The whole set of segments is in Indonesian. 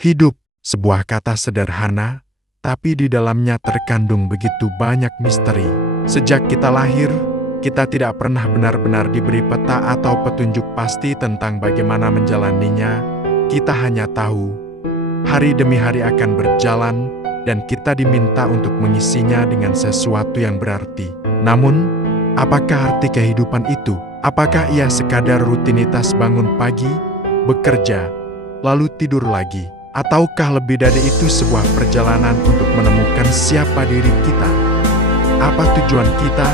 Hidup, sebuah kata sederhana, tapi di dalamnya terkandung begitu banyak misteri. Sejak kita lahir, kita tidak pernah benar-benar diberi peta atau petunjuk pasti tentang bagaimana menjalaninya. Kita hanya tahu, hari demi hari akan berjalan, dan kita diminta untuk mengisinya dengan sesuatu yang berarti. Namun, apakah arti kehidupan itu? Apakah ia sekadar rutinitas bangun pagi, bekerja, lalu tidur lagi? Ataukah lebih dari itu sebuah perjalanan untuk menemukan siapa diri kita? Apa tujuan kita?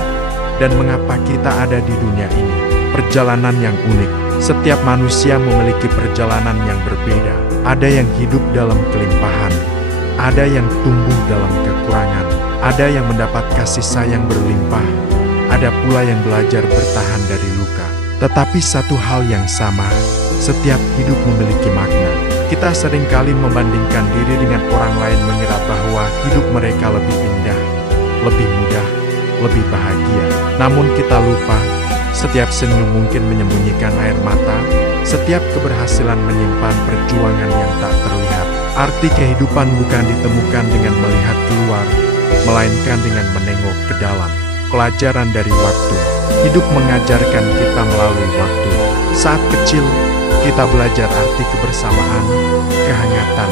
Dan mengapa kita ada di dunia ini? Perjalanan yang unik. Setiap manusia memiliki perjalanan yang berbeda. Ada yang hidup dalam kelimpahan. Ada yang tumbuh dalam kekurangan. Ada yang mendapat kasih sayang berlimpah. Ada pula yang belajar bertahan dari luka. Tetapi satu hal yang sama, setiap hidup memiliki makna. Kita seringkali membandingkan diri dengan orang lain mengira bahwa hidup mereka lebih indah, lebih mudah, lebih bahagia. Namun kita lupa, setiap senyum mungkin menyembunyikan air mata, setiap keberhasilan menyimpan perjuangan yang tak terlihat. Arti kehidupan bukan ditemukan dengan melihat keluar, melainkan dengan menengok ke dalam. Pelajaran dari waktu. Hidup mengajarkan kita melalui waktu. Saat kecil, kita belajar arti kebersamaan, kehangatan,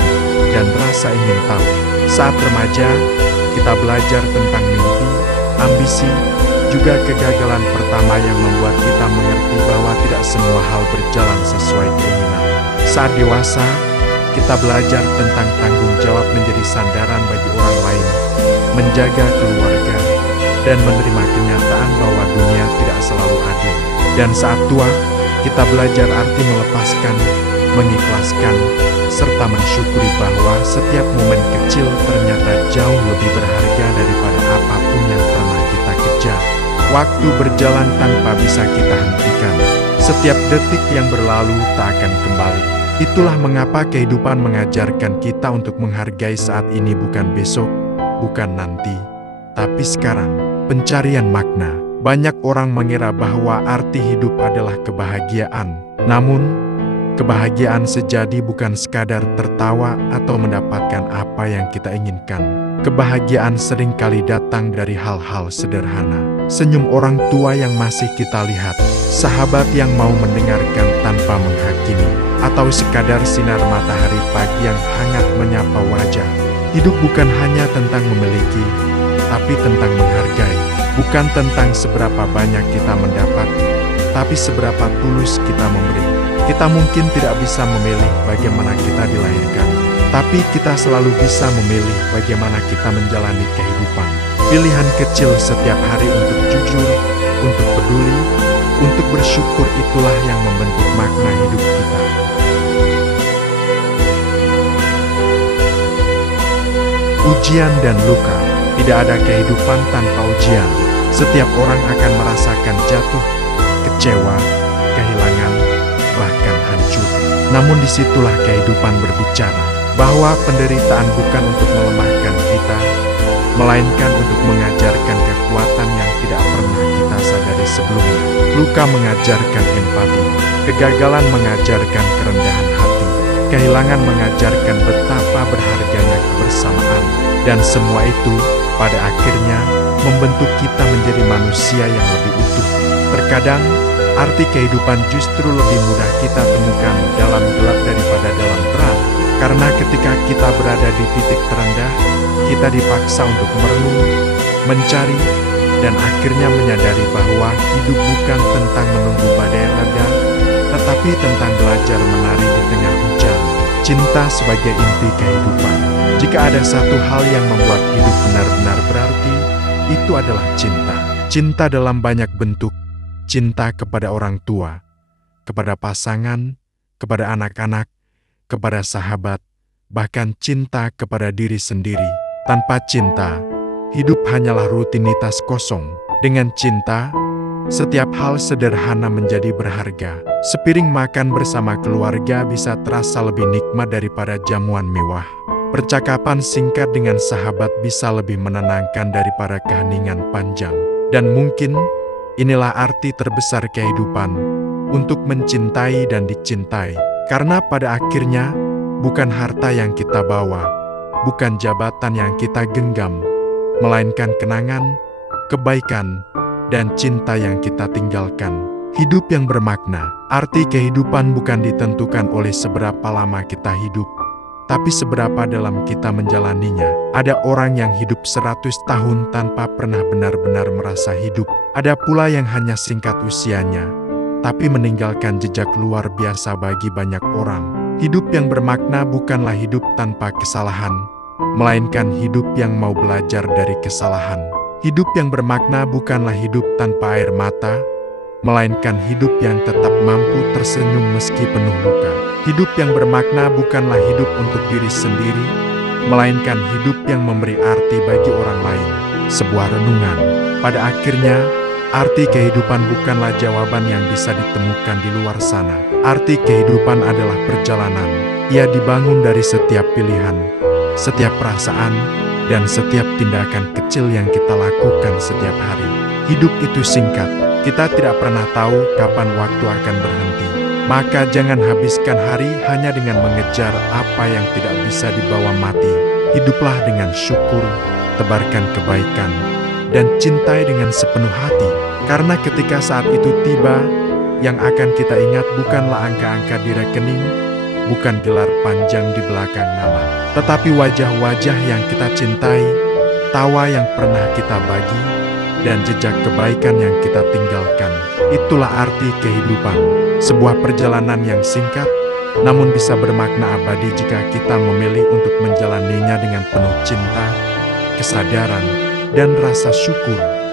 dan rasa ingin tahu. Saat remaja, kita belajar tentang mimpi, ambisi, juga kegagalan pertama yang membuat kita mengerti bahwa tidak semua hal berjalan sesuai keinginan. Saat dewasa, kita belajar tentang tanggung jawab menjadi sandaran bagi orang lain, menjaga keluarga, dan menerima kenyataan bahwa dunia tidak selalu adil. Dan saat tua, kita belajar arti melepaskan, mengikhlaskan, serta mensyukuri bahwa setiap momen kecil ternyata jauh lebih berharga daripada apapun yang pernah kita kejar. Waktu berjalan tanpa bisa kita hentikan. Setiap detik yang berlalu tak akan kembali. Itulah mengapa kehidupan mengajarkan kita untuk menghargai saat ini, bukan besok, bukan nanti, tapi sekarang. Pencarian makna. Banyak orang mengira bahwa arti hidup adalah kebahagiaan. Namun, kebahagiaan sejati bukan sekadar tertawa atau mendapatkan apa yang kita inginkan. Kebahagiaan seringkali datang dari hal-hal sederhana. Senyum orang tua yang masih kita lihat, sahabat yang mau mendengarkan tanpa menghakimi, atau sekadar sinar matahari pagi yang hangat menyapa wajah. Hidup bukan hanya tentang memiliki, tapi tentang menghargai. Bukan tentang seberapa banyak kita mendapat, tapi seberapa tulus kita memberi. Kita mungkin tidak bisa memilih bagaimana kita dilahirkan, tapi kita selalu bisa memilih bagaimana kita menjalani kehidupan. Pilihan kecil setiap hari untuk jujur, untuk peduli, untuk bersyukur, itulah yang membentuk makna hidup kita. Ujian dan luka. Tidak ada kehidupan tanpa ujian. Setiap orang akan merasakan jatuh, kecewa, kehilangan, bahkan hancur. Namun disitulah kehidupan berbicara, bahwa penderitaan bukan untuk melemahkan kita, melainkan untuk mengajarkan kekuatan yang tidak pernah kita sadari sebelumnya. Luka mengajarkan empati, kegagalan mengajarkan kerendahan hati, kehilangan mengajarkan betapa berharganya kebersamaan, dan semua itu pada akhirnya membentuk kita menjadi manusia yang lebih utuh. Terkadang, arti kehidupan justru lebih mudah kita temukan dalam gelap daripada dalam terang. Karena ketika kita berada di titik terendah, kita dipaksa untuk merenung, mencari, dan akhirnya menyadari bahwa hidup bukan tentang menunggu badai reda, tetapi tentang belajar menari di tengah hujan. Cinta sebagai inti kehidupan. Jika ada satu hal yang membuat hidup benar-benar berarti, itu adalah cinta. Cinta dalam banyak bentuk. Cinta kepada orang tua, kepada pasangan, kepada anak-anak, kepada sahabat, bahkan cinta kepada diri sendiri. Tanpa cinta, hidup hanyalah rutinitas kosong. Dengan cinta, setiap hal sederhana menjadi berharga. Sepiring makan bersama keluarga bisa terasa lebih nikmat daripada jamuan mewah. Percakapan singkat dengan sahabat bisa lebih menenangkan daripada keheningan panjang. Dan mungkin inilah arti terbesar kehidupan, untuk mencintai dan dicintai. Karena pada akhirnya, bukan harta yang kita bawa, bukan jabatan yang kita genggam, melainkan kenangan, kebaikan, dan cinta yang kita tinggalkan. Hidup yang bermakna. Arti kehidupan bukan ditentukan oleh seberapa lama kita hidup, tapi seberapa dalam kita menjalaninya. Ada orang yang hidup 100 tahun tanpa pernah benar-benar merasa hidup. Ada pula yang hanya singkat usianya, tapi meninggalkan jejak luar biasa bagi banyak orang. Hidup yang bermakna bukanlah hidup tanpa kesalahan, melainkan hidup yang mau belajar dari kesalahan. Hidup yang bermakna bukanlah hidup tanpa air mata, melainkan hidup yang tetap mampu tersenyum meski penuh luka. Hidup yang bermakna bukanlah hidup untuk diri sendiri, melainkan hidup yang memberi arti bagi orang lain. Sebuah renungan. Pada akhirnya, arti kehidupan bukanlah jawaban yang bisa ditemukan di luar sana. Arti kehidupan adalah perjalanan. Ia dibangun dari setiap pilihan, setiap perasaan, dan setiap tindakan kecil yang kita lakukan setiap hari. Hidup itu singkat. Kita tidak pernah tahu kapan waktu akan berhenti. Maka jangan habiskan hari hanya dengan mengejar apa yang tidak bisa dibawa mati. Hiduplah dengan syukur, tebarkan kebaikan, dan cintai dengan sepenuh hati. Karena ketika saat itu tiba, yang akan kita ingat bukanlah angka-angka di rekening, bukan gelar panjang di belakang nama, tetapi wajah-wajah yang kita cintai, tawa yang pernah kita bagi, dan jejak kebaikan yang kita tinggalkan. Itulah arti kehidupan. Sebuah perjalanan yang singkat, namun bisa bermakna abadi jika kita memilih untuk menjalaninya dengan penuh cinta, kesadaran, dan rasa syukur.